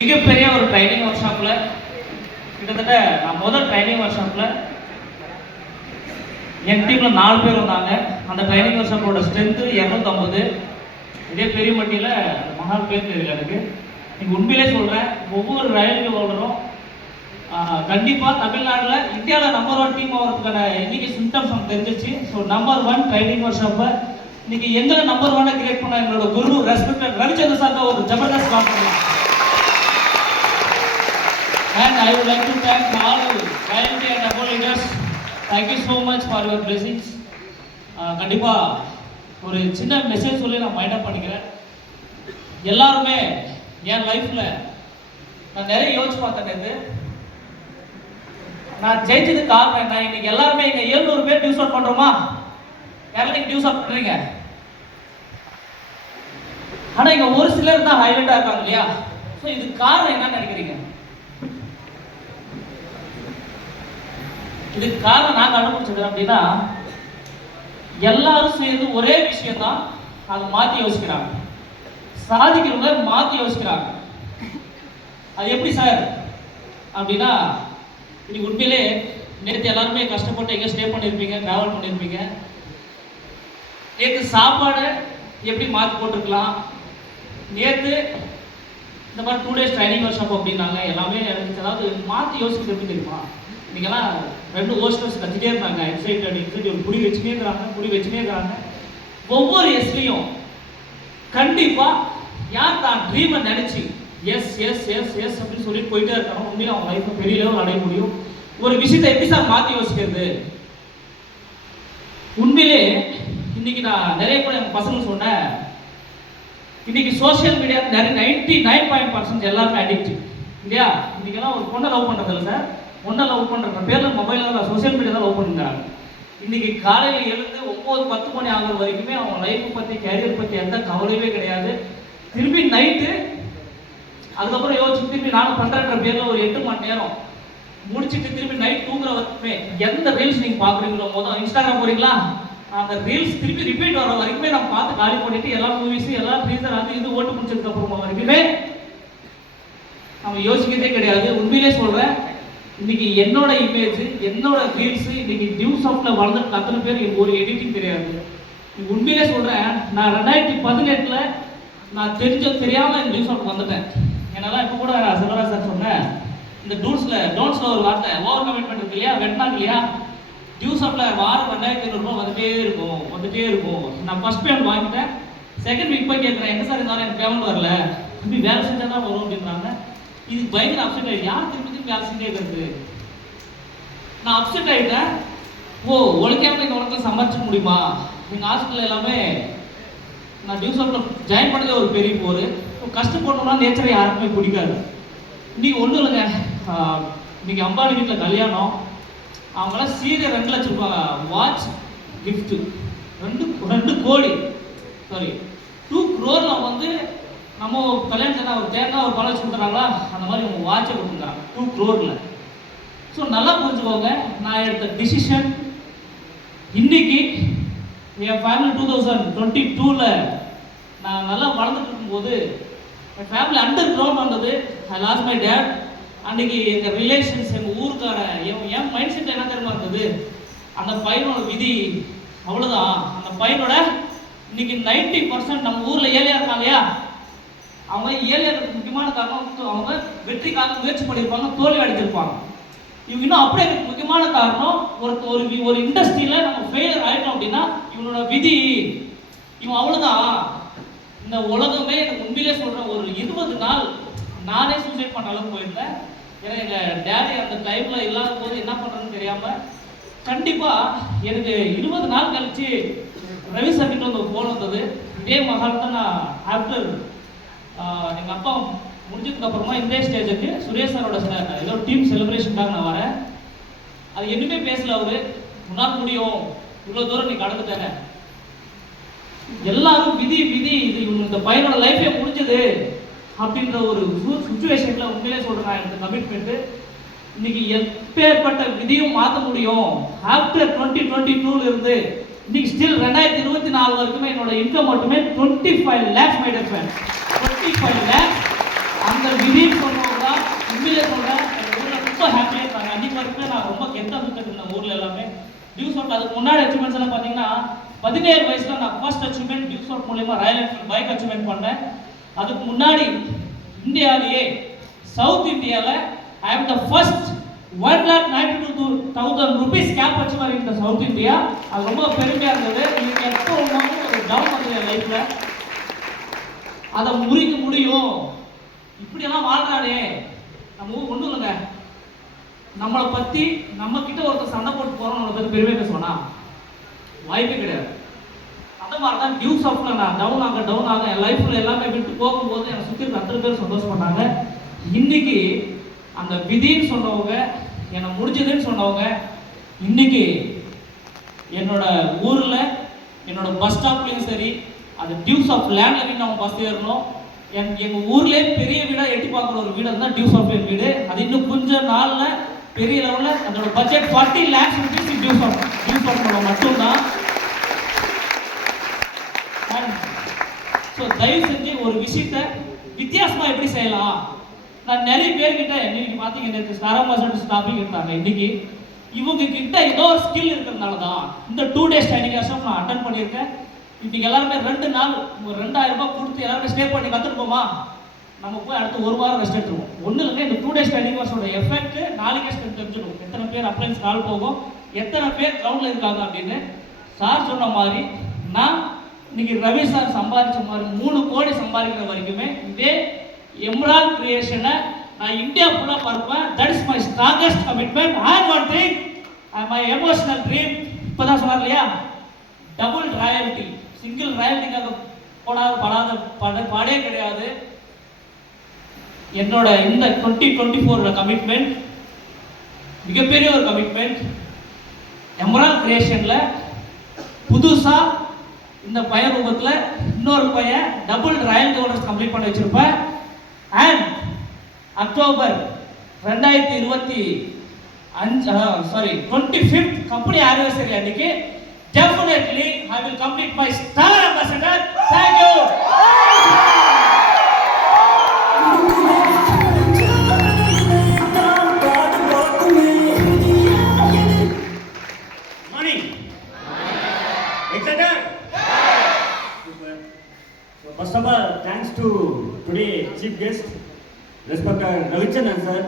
மிகப்பெரிய ஒரு training work ஷாப்ல கிட்டத்தட்ட நான் முதல் ட்ரைனிங் ஒர்க் ஷாப்ல என் டீம்ல 4 பேர் வந்தாங்க. அந்த ட்ரைனிங் ஒர்க் ஷாப்போட ஸ்ட்ரென்த் 250. இதே பெரியமட்டியில் மகால் பேர் தெரியல எனக்கு. நீங்கள் உண்மையிலே சொல்கிறேன், ஒவ்வொரு ரயில்வே ஹோல்டரும் கண்டிப்பாக தமிழ்நாட்டில் இந்தியாவில் நம்பர் 1 டீம் ஆகிறதுக்கான இன்னைக்கு சிம்டம்ஸ் நமக்கு தெரிஞ்சிச்சு. ஸோ நம்பர் 1 ட்ரைனிங் ஒர்க் ஷாப்பை இன்னைக்கு எங்களை நம்பர் 1 கிரியேட் பண்ண எங்களோட குரு ரெஸ்பெக்டட் ரவிச்சந்திர சார் தான் ஒரு ஜபர்தஸ்த் காரணம். And I would like to thank all faculty and all leaders. Thank you so much for your blessings. கண்டிப்பா ஒரு சின்ன மெசேஜ் சொல்லி நான் மைண்ட் அப் பண்ணிக்கிறேன். எல்லாருமே என் லைஃப்ல நான் நிறைய யோசிச்சு பார்த்தேன். நான் ஜெயிச்சதுக்கு காரணம் என்ன? இன்னைக்கு எல்லாருமே இங்க 700 பேர் டியூஸ் அவுட் பண்றோமா? யாரெல்லாம் டியூஸ் அவுட் பண்றீங்க? ஆனா இங்க ஒரு சிலர் தான் ஹைலைட்டா இருக்காங்க இல்லையா? ஸோ இதுக்கு காரணம் என்னன்னு நினைக்கிறீங்க? இதுக்கு காரணம் நான் கண்டுபிடிச்சது அப்படின்னா, எல்லாரும் சேர்ந்து ஒரே விஷயம் தான் அதை மாற்றி யோசிக்கிறாங்க. சாதிக்கிறவங்க மாற்றி யோசிக்கிறாங்க. அது எப்படி சார் அப்படின்னா, இன்னைக்கு உண்மையிலே நேற்று எல்லாருமே கஷ்டப்பட்டு எங்கே ஸ்டே பண்ணியிருப்பீங்க, ட்ராவல் பண்ணியிருப்பீங்க. நேற்று சாப்பாடு எப்படி மாற்றி போட்டிருக்கலாம். நேற்று இந்த மாதிரி 2 days ட்ரைனிங் ஒர்க் ஷாப் அப்படின்னாங்க. எல்லாமே அதாவது மாற்றி யோசிக்கிறது எப்படி தெரியுமா? நீங்கள்லாம் 2 ஹோஸ்டர்ஸ் கத்திட்டே இருந்தாங்க. எக்ஸைட்டட் புடி வச்சுனே இருக்கிறாங்க. ஒவ்வொரு எஸ்லையும் கண்டிப்பாக யார் தான் ட்ரீமை நினச்சி எஸ் எஸ் எஸ் எஸ் அப்படின்னு சொல்லிட்டு போயிட்டே இருக்காங்க. உண்மையில அவங்க லைஃப்பை பெரிய லெவல் அடைய முடியும். ஒரு விஷயத்தை எப்படி சார் மாற்றி யோசிக்கிறது? உண்மையிலே இன்னைக்கு நான் நிறைய கூட என் பசங்க சொன்னேன், இன்னைக்கு சோசியல் மீடியா நிறைய 99% எல்லாருமே அடிக்ட் இல்லையா? இன்னைக்கெல்லாம் ஒரு பொண்ணை லவ் பண்ணுறது இல்லை சார், ஒன்றை லவ் பண்ணுற பேரில் மொபைலில் தான் சோசியல் மீடியா தான் லவ் பண்ணுறாங்க. இன்றைக்கி காலையில் எழுந்து 9-10 மணி ஆகிற வரைக்குமே அவங்க லைஃப்பை பற்றி கேரியர் பற்றி எந்த கவலையுமே கிடையாது. திரும்பி நைட்டு அதுக்கப்புறம் யோசிச்சு திரும்பி நானும் பண்ணுறன்ற பேரில் ஒரு 8 மணி நேரம் முடிச்சுட்டு திரும்பி நைட் தூங்குற வரைக்குமே எந்த ரீல்ஸ் நீங்கள் பார்க்குறீங்களோ, மொதல் இன்ஸ்டாகிராம் போகிறீங்களா, அந்த ரீல்ஸ் திருப்பி ரிப்பீட் வர வரைக்குமே நம்ம பார்த்து காலி பண்ணிவிட்டு எல்லா மூவிஸும் எல்லா ட்ரீசர் அது இது ஓட்டு முடிச்சதுக்கப்புறமா வரைக்குமே நம்ம யோசிக்கிறதே கிடையாது. உண்மையிலே சொல்கிறேன், இன்னைக்கு என்னோட இமேஜ், என்னோட ரீல்ஸ் இன்னைக்கு நியூஸ் ஆஃப்ல வளர்ந்துட்டு அத்தனை பேர் ஒரு எடிட்டிங் தெரியாது. உண்மையிலே சொல்றேன், நான் 2018 நான் தெரியாம நியூஸ் ஆஃப் வந்துட்டேன். என்னால இப்போ கூட செல்வராஜ் சார் சொன்னேன், இந்த டோன்ஸ்ல ஒரு வார்த்தை ஓவர் கமிட்மெண்ட் இருக்கு இல்லையா, வெட்டினாங்க இல்லையா, நியூஸ் ஆஃப்ல வாரம் 2500 ரூபாய் வந்துட்டே இருக்கும். நான் ஃபர்ஸ்ட் பேமெண்ட் வாங்கிட்டேன். செகண்ட் வீக் போய் கேட்குறேன், எங்க சார் இருந்தாலும் எனக்கு பேமெண்ட் வரல, திரும்பி வேலை செஞ்சா தான் வரும் அப்படின்றாங்க. இது பயங்கர அப்செட் ஆகிடுச்சு. யார் திரும்பி வேலை செஞ்சே இருக்கிறது? நான் அப்செட் ஆகிட்டேன். உழைக்காம இந்த உலகத்தில் சம்பாதிச்சிக்க முடியுமா? எங்கள் ஹாஸ்பிட்டல் எல்லாமே நான் டியூஸ் ஆஃப்ல ஜாயின் பண்ணதே ஒரு பெரிய போர். கஷ்டப்படணும்னா நேச்சரை யாருக்குமே பிடிக்காது. இன்னைக்கு ஒன்றும் இல்லைங்க, இன்னைக்கு அம்பானி வீட்டில் கல்யாணம், அவங்களாம் சீதை 2 லட்சம் ரூபாய் வாட்ச் கிஃப்ட்டு, 2 கோடி 2 crore வந்து நம்ம கல்யாணத்தில் ஒரு தேங்காய் ஒரு பழம் வச்சு கொடுக்குறாங்களா, அந்த மாதிரி அவங்க வாட்சை கொடுத்துருக்காங்க 2 crore. ஸோ நல்லா புரிஞ்சுக்கோங்க, நான் எடுத்த டிசிஷன் இன்னைக்கு என் ஃபேமிலி 2022 நான் நல்லா வளர்ந்துட்டு இருக்கும்போது என் ஃபேமிலி அண்டர் கிரவுண்ட் வந்தது. ஐ லாஸ்ட் மை டேட். அன்றைக்கி எங்கள் ரிலேஷன்ஸ், எங்கள் ஊருக்கார என் மைண்ட் செட் என்ன தெரியுமா இருந்தது, அந்த பையனோட விதி அவ்வளோதான். அந்த பையனோட இன்னைக்கு 90% நம்ம ஊரில் ஏழையாக இருக்காங்க இல்லையா, அவங்க ஏழையாகிறதுக்கு முக்கியமான காரணம் அவங்க வெற்றிக்காக முயற்சி பண்ணியிருப்பாங்க, தோல்வி அடைஞ்சிருப்பாங்க. இவங்க இன்னும் அப்படியே முக்கியமான காரணம், ஒரு இண்டஸ்ட்ரியில் நம்ம ஃபெயிலியர் ஆகிட்டோம் அப்படின்னா இவனோட விதி, இவன் அவ்வளோதான். இந்த உலகமே எனக்கு உண்மையிலே சொல்கிறேன், ஒரு 20 நாள் நானே சூசைட் பண்ண அளவுக்கு போயிருந்தேன். ஏன்னா எங்கள் டேடி அந்த டைமில் இல்லாத போது என்ன பண்ணுறதுன்னு தெரியாமல், கண்டிப்பாக எனக்கு 20 நாள் கழிச்சு ரவி சார்கிட்ட வந்து ஃபோன் வந்தது. இதே மகால் தான் நான் ஆஃப்டர் எங்கள் அப்பா முடிஞ்சதுக்கு அப்புறமா இந்த ஸ்டேஜுக்கு சுரேஷ் சாரோட ஏதோ டீம் செலிப்ரேஷனுக்காக நான் வரேன். அது எதுவுமே பேசல. அவரு முன்னால் முடியும், இவ்வளோ தூரம் நீ கடந்துட்டாங்க, எல்லாரும் விதி இது இந்த பையனோட லைஃபே முடிஞ்சது அப்படின்ற ஒரு சுச்சுவேஷன்ல உண்மையிலே சொல்றேன், எனக்கு கமிட்மெண்ட். இன்னைக்கு எப்பேற்பட்ட விதியும் மாற்ற முடியும். ஆஃப்டர் 2022 இருந்து இன்னைக்கு ஸ்டில் 2024 வரைக்குமே என்னோட இன்கம் மட்டுமே 25 lakhs my dear friend, 25 lakhs. அந்த அந்த விதின்னு சொன்னவங்க தான் உண்மையிலே சொல்கிறேன் எங்கள் ஊரில் ரொம்ப ஹாப்பியாக இருக்காங்க. அன்றைக்கு வரைக்கும் நான் ரொம்ப கெத்தாக சுற்றிட்டு இருந்தேன் ஊரில் எல்லாமே. டியூஸ் அவுட் அதுக்கு முன்னாடி அச்சீவ்மெண்ட்ஸ் எல்லாம் பார்த்தீங்கன்னா 17 வயசில் நான் ஃபர்ஸ்ட் அச்சீவ்மெண்ட் டியூஸ் அவுட் மூலயமா ராயல் என்ஃபீல்ட் பைக் அச்சீவ்மெண்ட் பண்ணேன். அதுக்கு முன்னாடி இந்தியாவிலேயே சவுத் இந்தியாவில் I am the first 1,92,000 rupees cap achiever in the south India. அது ரொம்ப பெருமையாக இருந்தது. நீங்கள் எப்போ ஒன்றாலும் ஒரு டவுன் பண்ணுற லைஃப்பில் அதை முறிக்க முடியும். இப்படியெல்லாம் வாழ்றாடே நம்ம ஒன்றும் இல்லைங்க. நம்மளை பற்றி நம்ம கிட்ட ஒருத்தர் சண்டை போட்டு போகிறோம் நம்மளை பற்றி பெருமை பேசுவானா? வாய்ப்பே கிடையாது. அந்த மாதிரி தான் டியூஸ் ஆஃப்ல நான் டவுன் ஆக என் லைஃப்பில் எல்லாமே விட்டு போகும்போது என்னை சுற்றி இருக்க அத்தனை பேர் சந்தோஷப்பட்டாங்க. இன்னைக்கு அந்த விதின்னு சொன்னவங்க என்னை முடிஞ்சதுன்னு சொன்னவங்க இன்னைக்கு என்னோட ஊரில் என்னோட பஸ் ஸ்டாப்லேயும் சரி அது டியூஸ் ஆஃப் லேண்டில் நம்ம பஸ் ஏறணும். எங்கள் ஊர்லேயே பெரிய வீடாக எட்டி பார்க்குற ஒரு வீடு தான் டியூஸ் ஆஃப் லேண்ட் வீடு. அது இன்னும் கொஞ்சம் நாளில் பெரிய லெவலில் அதோட பட்ஜெட் 40 lakhs rupees டியூஸ் ஆஃப் மட்டும்தான். ஸோ தயவு செஞ்சு ஒரு விஷயத்தை வித்தியாசமாக எப்படி செய்யலாம். நான் நிறைய பேர்கிட்ட இன்னைக்கு பார்த்தீங்கன்னா ஸ்டார் மாஸ்டர் டாபிக் இருந்தாங்க. இன்னைக்கு இவங்க கிட்ட ஏதோ ஒரு ஸ்கில் இருக்கிறதுனால தான் இந்த 2 days ட்ரைனிங் ஒர்க்ஷாப் நான் அட்டன் பண்ணியிருக்கேன். இன்னைக்கு எல்லாருமே 2 நாள் ஒரு 2000 ரூபாய் கொடுத்து எல்லாருமே ஸ்டே பண்ணி கற்றுருப்போமா? நம்ம போய் அடுத்து 1 வாரம் ரெஸ்ட் எடுத்துருவோம். ஒன்றும் இல்லைங்க, இந்த 2 days ட்ரைனிங் ஒர்க்ஷோட எஃபெக்ட் நாளைக்கே தெரிஞ்சிடும். எத்தனை பேர் அப்ளைன்ஸ் கால் போகும், எத்தனை பேர் கிரவுண்டில் இருக்காங்க அப்படின்னு. சார் சொன்ன மாதிரி நான் இன்னைக்கு ரவி சார் சம்பாதிச்ச மாதிரி 3 கோடி சம்பாதிக்கிற வரைக்குமே இதே எம்ரால் கிரியேஷனை நான் இந்தியா ஃபுல்லாக பார்ப்பேன். That is my strongest commitment. And one thing, my emotional dream இப்போ தான் சொன்னார் இல்லையா, டபுள் ராயல்ட்டி. சிங்கிள் ராயல்ட்டிக்காக படாத பாடே கிடையாது. என்னோட இந்த 2024 கமிட்மெண்ட் மிகப்பெரிய ஒரு கமிட்மெண்ட். எம்ரால் கிரியேஷனில் புதுசாக இந்த பையன் ரூபத்தில் இன்னொரு பையன் டபுள் ராயல்ட்டி ஓனர்ஸ் கம்ப்ளீட் பண்ணி வச்சிருப்பேன். And October 25th company anniversary அன்னைக்கு definitely I will complete my star ambassador. Thank you. Morning. Excited? So first of all, thanks to today chief guest, respected Ravichandran sir.